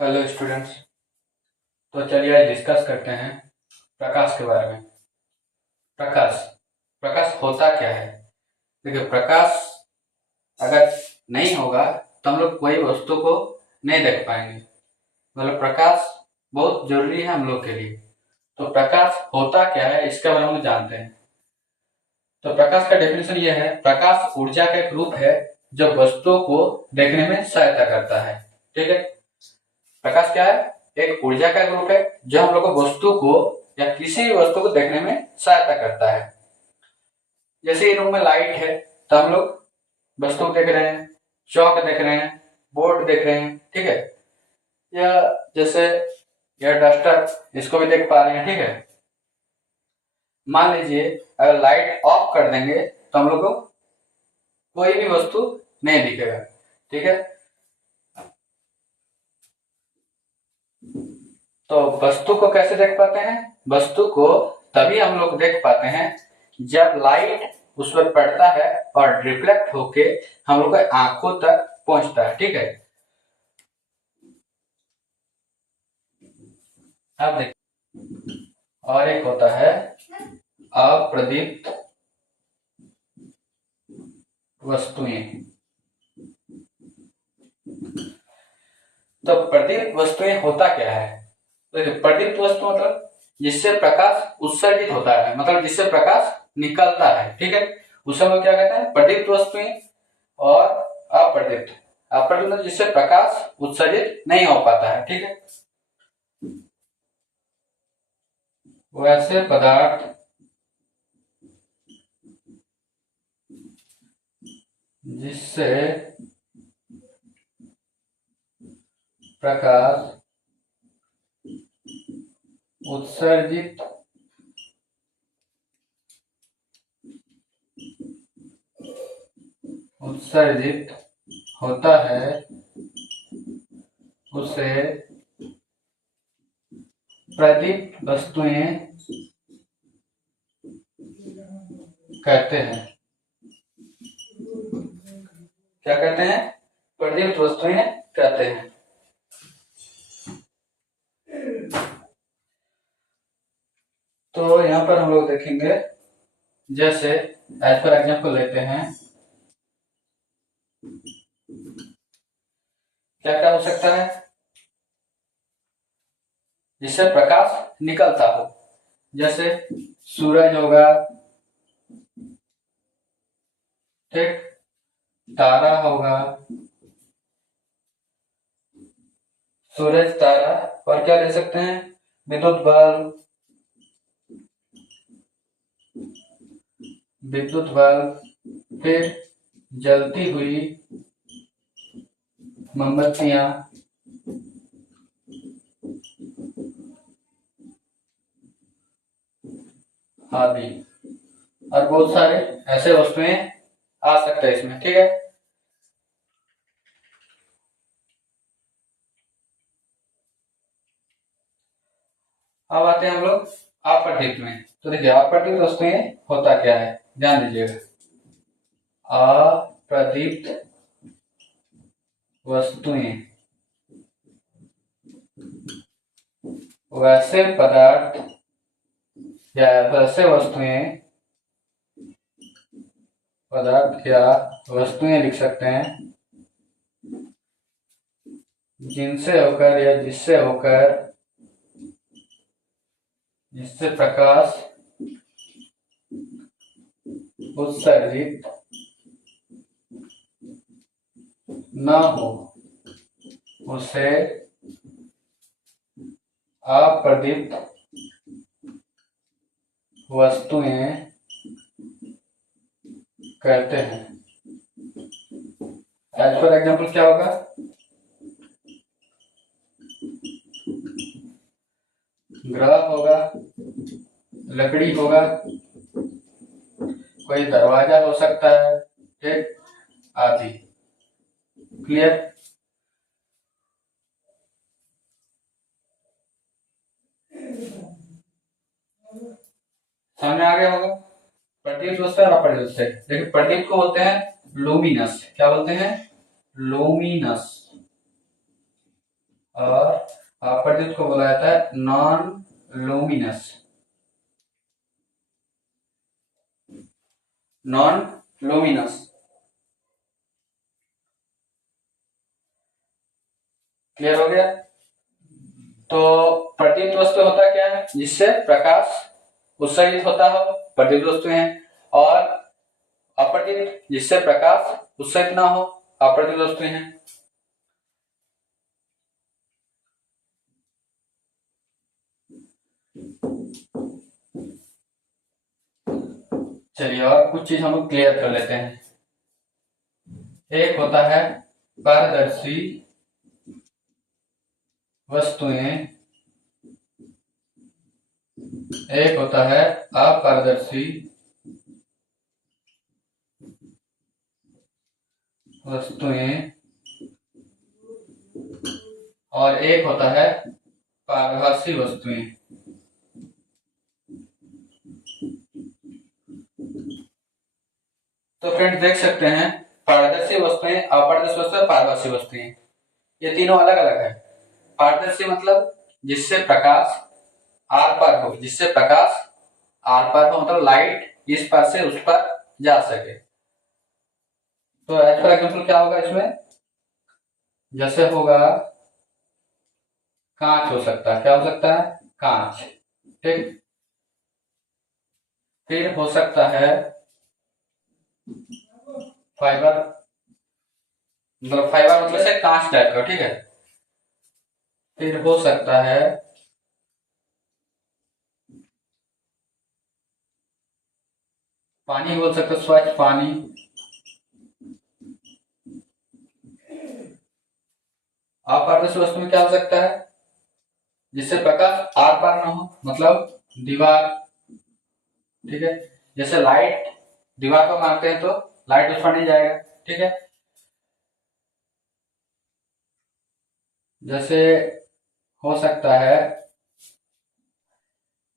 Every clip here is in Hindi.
Hello students. तो चलिए आज डिस्कस करते हैं प्रकाश के बारे में। प्रकाश प्रकाश होता क्या है? देखिए, प्रकाश अगर नहीं होगा तो हम लोग कोई वस्तु को नहीं देख पाएंगे। मतलब प्रकाश बहुत जरूरी है हम लोग के लिए। तो प्रकाश होता क्या है इसके बारे में जानते हैं। तो प्रकाश का डेफिनेशन यह है, प्रकाश ऊर्जा का एक रूप है जो वस्तुओं को देखने में सहायता करता है। ठीक है, प्रकाश क्या है? एक ऊर्जा का ग्रुप है जो हम लोग को वस्तु को या किसी भी वस्तु को देखने में सहायता करता है। जैसे रूम में लाइट है तो हम लोग वस्तु देख रहे हैं, चौक देख रहे हैं, बोर्ड देख रहे हैं। ठीक है, या जैसे यह डस्टर, इसको भी देख पा रहे हैं। ठीक है, मान लीजिए अगर लाइट ऑफ कर देंगे तो हम लोग को कोई भी वस्तु नहीं दिखेगा। ठीक है, तो वस्तु को कैसे देख पाते हैं? वस्तु को तभी हम लोग देख पाते हैं जब लाइट उस पर पड़ता है और रिफ्लेक्ट होके हम लोग के आंखों तक पहुंचता है। ठीक है, अब देखिए, और एक होता है अप्रदीप्त वस्तुएं। तो प्रदीप्त वस्तुएं होता क्या है? तो प्रदीप्त वस्तु मतलब जिससे प्रकाश उत्सर्जित होता है, मतलब जिससे प्रकाश निकलता है। ठीक है, उसे हम लोग क्या कहते हैं? प्रदीप्त वस्तुएं। और अप्रदीप्त अप्रदीप्त मतलब जिससे प्रकाश उत्सर्जित नहीं हो पाता है। ठीक है, वैसे पदार्थ जिससे प्रकाश उत्सर्जित उत्सर्जित होता है उसे प्रदीप्त वस्तुएं कहते हैं। क्या कहते हैं? प्रदीप्त वस्तुएं कहते हैं। तो यहाँ पर हम लोग देखेंगे, जैसे एज पर एग्जाम्पल लेते हैं, क्या क्या हो सकता है जिससे प्रकाश निकलता हो? जैसे सूरज होगा, ठीक, तारा होगा, सूरज, तारा, और क्या ले सकते हैं? विद्युत बल्ब, विद्युत बल्ब, फिर जलती हुई मोमबत्तियां, आदि, और बहुत सारे ऐसे वस्तुएं आ सकते हैं इसमें। ठीक है, अब आते हैं हम लोग अप्रदीप्त में। तो देखिए, अप्रदीप्त वस्तुएं होता क्या है, ध्यान दीजिएगा। अप्रदीप्त वस्तुएं वैसे पदार्थ या वैसे वस्तुएं, पदार्थ या वस्तुएं लिख सकते हैं जिनसे होकर या जिससे होकर जिससे प्रकाश उत्सर्जित न हो उसे अप्रदीप्त वस्तुएं कहते हैं। एज फॉर एग्जाम्पल क्या होगा? ग्रह होगा, लकड़ी होगा, कोई दरवाजा हो सकता है, ठीक, आदि। क्लियर? सामने आ गया होगा। प्रदीप्त वस्तु और अप्रदीप्त वस्तु। देखिए, प्रदीप्त को बोलते हैं लूमिनस। क्या बोलते हैं? लूमिनस। और अप्रदीप्त को बोला जाता है non luminous. Non luminous clear हो गया। तो प्रदीप्त वस्तु होता क्या है, जिससे प्रकाश उत्सर्जित होता हो, प्रदीप्त वस्तु है। और अप्रदीप्त जिससे प्रकाश उत्सर्जित ना हो, अप्रदीप्त वस्तु है। चलिए और कुछ चीज हम लोग क्लियर कर लेते हैं। एक होता है पारदर्शी वस्तुएं, एक होता है अपारदर्शी वस्तुएं, और एक होता है पारभासी वस्तुएं। तो फ्रेंड्स देख सकते हैं, पारदर्शी वस्तुएं, अपारदर्शी वस्तुएं, पारभासी वस्तुएं, ये तीनों अलग अलग है। पारदर्शी मतलब जिससे प्रकाश आर पार हो, जिससे प्रकाश आर पार हो मतलब लाइट इस पार से उस पार जा सके। तो एज फॉर एग्जाम्पल क्या होगा इसमें, जैसे होगा कांच हो सकता है, क्या हो सकता है, कांच, ठीक। फिर हो सकता है फाइबर, मतलब फाइबर मतलब से कांच टाइप का, ठीक है। फिर हो सकता है पानी, बोल सकते स्वच्छ पानी। अपारदर्शी वस्तु में क्या हो सकता है, जिससे प्रकाश आर पार ना हो, मतलब दीवार, ठीक है। जैसे लाइट दीवार को मारते हैं तो लाइट उस पर नहीं जाएगा, ठीक है। जैसे हो सकता है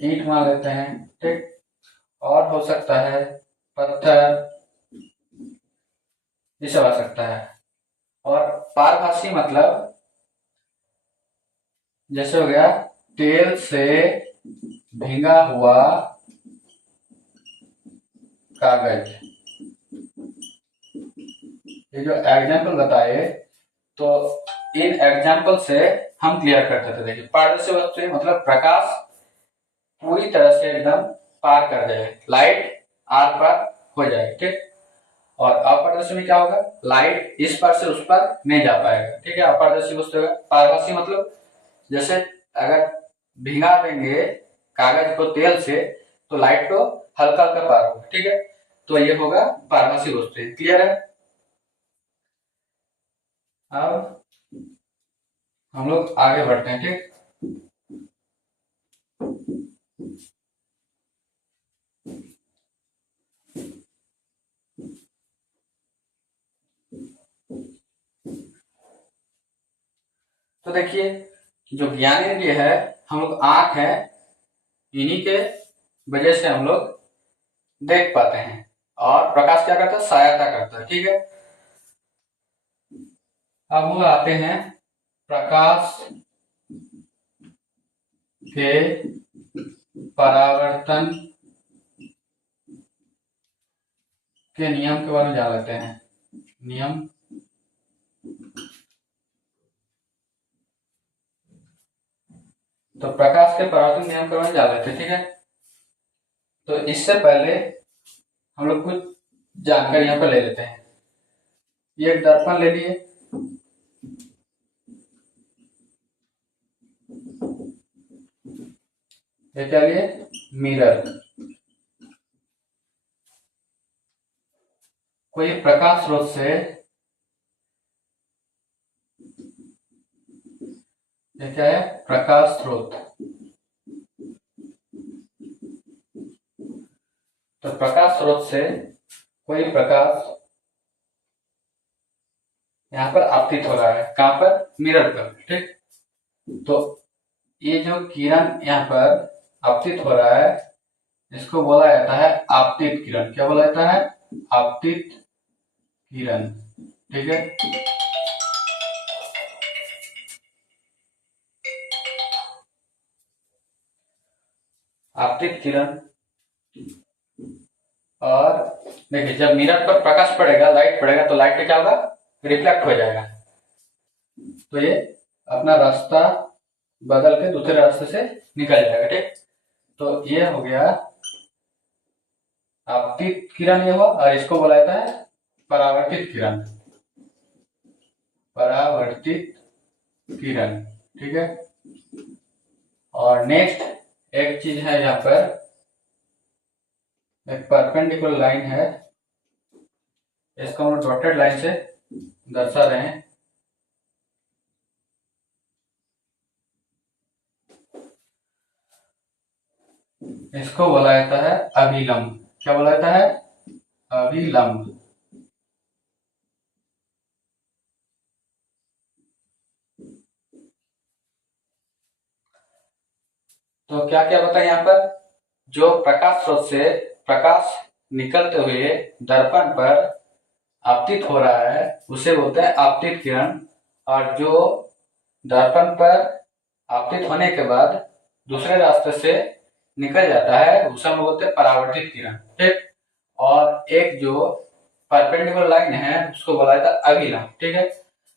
ईंट मार लेते हैं, ठीक। और हो सकता है पत्थर, ये सब आ सकता है। और पारभासी मतलब जैसे हो गया तेल से भींगा हुआ कागज। ये जो एग्जाम्पल बताए, तो इन एग्जाम्पल से हम क्लियर करते थे। देखिए पारदर्शी वस्तु मतलब प्रकाश पूरी तरह से एकदम पार कर जाए, लाइट आर पार हो जाए, ठीक। और अपारदर्शी में क्या होगा, लाइट इस पार से उस पार नहीं जा पाएगा, ठीक है। अपारदर्शी वस्तु है। पारभासी मतलब जैसे अगर भिंगा देंगे कागज को तेल से तो लाइट को हल्का हल्का पार होगा, ठीक है। तो ये होगा पारभासी वस्तु, क्लियर है। अब हम लोग आगे बढ़ते हैं, ठीक। तो देखिए जो ज्ञान इंद्रिय है, हम लोग आंख है, इन्हीं के वजह से हम लोग देख पाते हैं, और प्रकाश क्या करता है, सहायता करता है, ठीक है। अब हम आते हैं प्रकाश के परावर्तन के नियम के बारे में जान लेते हैं। नियम, तो प्रकाश के परावर्तन नियम के बारे में जान लेते हैं, ठीक है। तो इससे पहले हम लोग कुछ जानकारी यहाँ पर ले लेते हैं। ये एक दर्पण ले लिए, ये क्या लिए, मिरर। कोई प्रकाश स्रोत से, ये क्या है, प्रकाश स्रोत। तो प्रकाश स्रोत से कोई प्रकाश यहाँ पर आपतित हो रहा है, कहां पर, मिरर पर, ठीक। तो ये जो किरण यहाँ पर आपतित हो रहा है, इसको बोला जाता है आपतित किरण। क्या बोला जाता है, आपतित किरण, ठीक है। आपतित किरण, और देखिए जब मिरर पर प्रकाश पड़ेगा, लाइट पड़ेगा, तो लाइट पे क्या होगा, रिफ्लेक्ट हो जाएगा, तो ये अपना रास्ता बदल के दूसरे रास्ते से निकल जाएगा। ठीक, तो ये हो गया आपतित किरण, ये हुआ, और इसको बोला जाता है परावर्तित किरण, परावर्तित किरण। ठीक है, और नेक्स्ट एक चीज है, यहाँ पर एक परपेंडिकुलर लाइन है, इसको हम डॉटेड लाइन से दर्शा रहे हैं। इसको बोला जाता है अभिलंब। क्या बोला जाता है, अभिलंब। तो क्या क्या बताए यहाँ पर, जो प्रकाश स्रोत से प्रकाश निकलते हुए दर्पण पर आपतित हो रहा है उसे बोलते हैं आपतित किरण, और जो दर्पण पर आपतित होने के बाद दूसरे रास्ते से निकल जाता है उसे हम बोलते हैं परावर्तित किरण। ठीक, और एक जो परपेंडिकुलर लाइन है उसको बोला जाता है अभिलंब। ठीक है,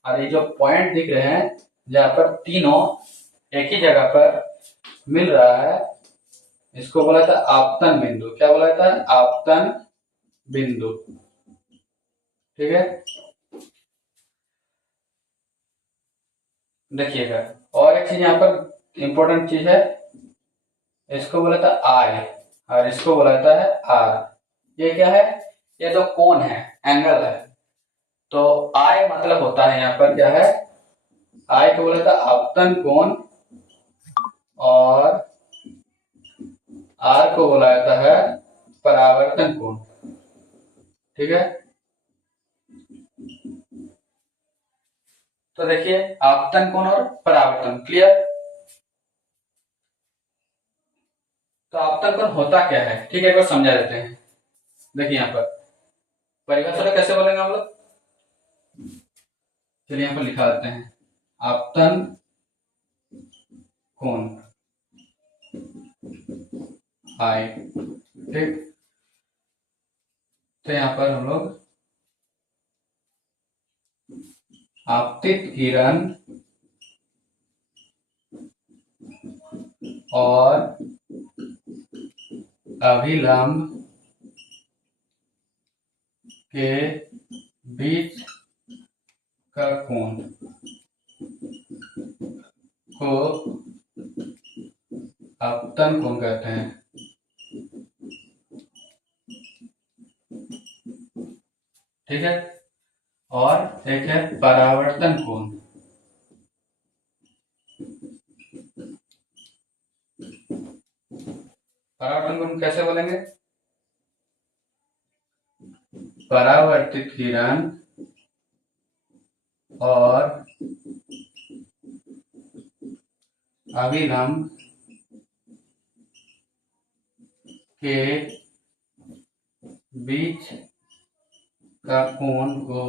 और ये जो पॉइंट दिख रहे हैं जहाँ पर तीनों एक ही जगह पर मिल रहा है, इसको बोला जाता है आपतन बिंदु। क्या बोला जाता है, आपतन बिंदु। ठीक है, देखिएगा, और एक चीज यहाँ पर इंपॉर्टेंट चीज है, इसको बोला था आई और इसको बोला जाता है आर। ये क्या है, ये दो कोण है, एंगल है। तो आई मतलब होता है यहाँ पर क्या है, आई को बोला था आपतन कोण, और आर को बोला जाता है परावर्तन कोण। ठीक है, तो देखिए आपतन कोण और परावर्तन, क्लियर। तो आपतन कोण होता क्या है, ठीक है, एक बार समझा देते हैं। देखिए यहाँ पर परिभाषा में कैसे बोलेंगे हम लोग, चलिए यहाँ पर लिखा देते हैं, आपतन कोण आई। ठीक, तो यहाँ पर हम लोग आपतित किरण और अभिलंब के बीच का कोण को आपतन कोण कहते हैं। ठीक है, और एक है परावर्तन कोण। परावर्तन कोण कैसे बोलेंगे, परावर्तित किरण और अभिलंब के बीच का कोण को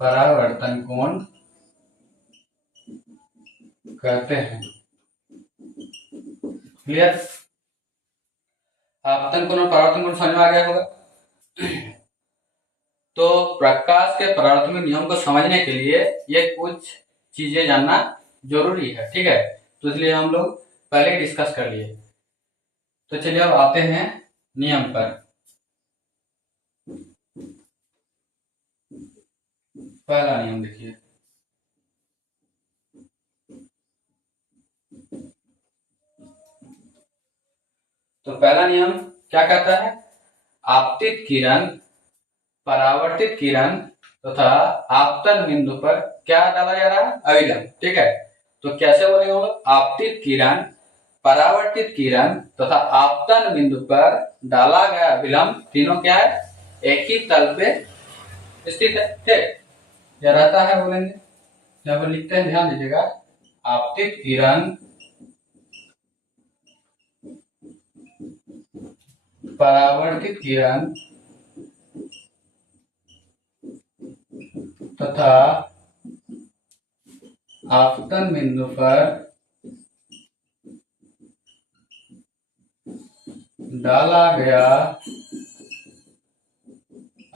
परावर्तन कोण कहते हैं। क्लियर, आपतन कोण और परावर्तन कोण समझ में आ गया होगा। तो प्रकाश के परावर्तन नियम को समझने के लिए ये कुछ चीजें जानना जरूरी है। ठीक है, तो इसलिए हम लोग पहले डिस्कस कर लिए। तो चलिए अब आते हैं नियम पर। पहला नियम देखिए, तो पहला नियम क्या कहता है, आपतित किरण, परावर्तित किरण तथा आपतन बिंदु पर क्या डाला जा रहा है, अभिलंब। ठीक है, तो कैसे बोलेंगे हम लोग, आपतित किरण, परावर्तित किरण तथा आपतन बिंदु पर डाला गया अभिलंब तीनों क्या है, एक ही तल पे स्थित है। ठीक, क्या रहता है बोलेंगे, जब लिखते हैं ध्यान दीजिएगा, आपतित किरण, परावर्तित किरण तथा आपतन बिंदु पर डाला गया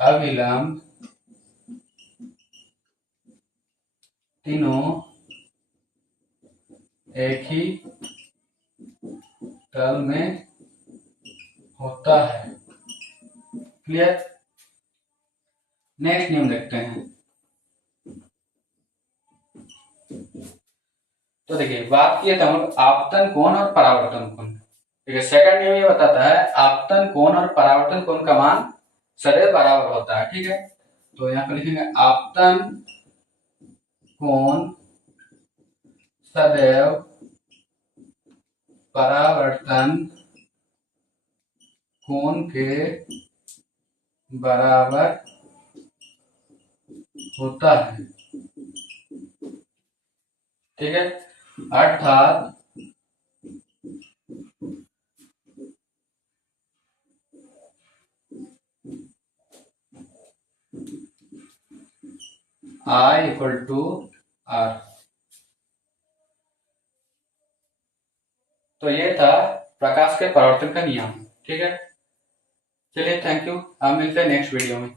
अविलंब तीनों एक ही तल में होता है। क्लियर। नेक्स्ट नियम देखते हैं। तो देखिए बात किए थे हम लोग आपतन कोण और परावर्तन कोण। ठीक है, सेकंड नियम ये बताता है आपतन कोण और परावर्तन कोण का मान सदैव बराबर होता है। ठीक है, तो यहाँ पर लिखेंगे आपतन कोण सदैव परावर्तन कोण के बराबर होता है। ठीक है, अर्थात I इक्वल टू R। तो ये था प्रकाश के परावर्तन का नियम। ठीक है, चलिए थैंक यू, हम मिलते हैं नेक्स्ट वीडियो में।